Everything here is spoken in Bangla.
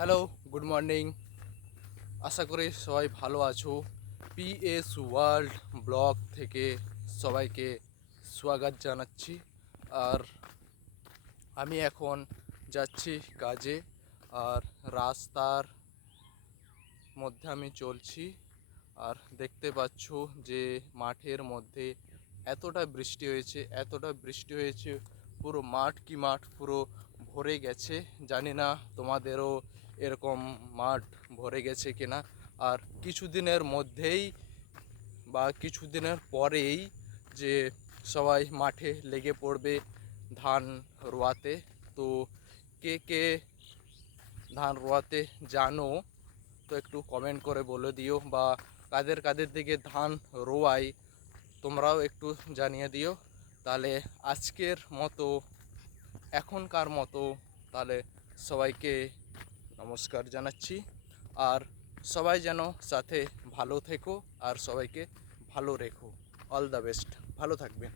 Hello, good morning. আশা করি সবাই ভালো আছো। পিএস ওয়ার্ল্ড ব্লগ থেকে সবাইকে স্বাগত জানাচ্ছি। আর আমি এখন যাচ্ছি কাজে, আর রাস্তার মধ্যে আমি চলছি। আর দেখতে পাচ্ছ যে মাঠের মধ্যে এতটা বৃষ্টি হয়েছে, পুরো মাঠ কি মাঠ পুরো ভরে গেছে। জানি না তোমাদেরও এরকম মাঠ ভরে গেছে কিনা। আর কিছুদিনের মধ্যেই বা কিছুদিনের পরেই যে সবাই মাঠে লেগে পড়বে ধান রোয়াতে। তো কে কে ধান রোয়াতে জানো তো একটু কমেন্ট করে বলে দিও, বা কাদের কাদের দিকে ধান রোয়াই তোমরাও একটু জানিয়ে দিও। তাহলে আজকের মতো, এখনকার মতো, তাহলে সবাইকে নমস্কার জানাচ্ছি। আর সবাই যেন সাথে ভালো থেকো আর সবাইকে ভালো রেখো। অল দ্য বেস্ট, ভালো থাকবেন।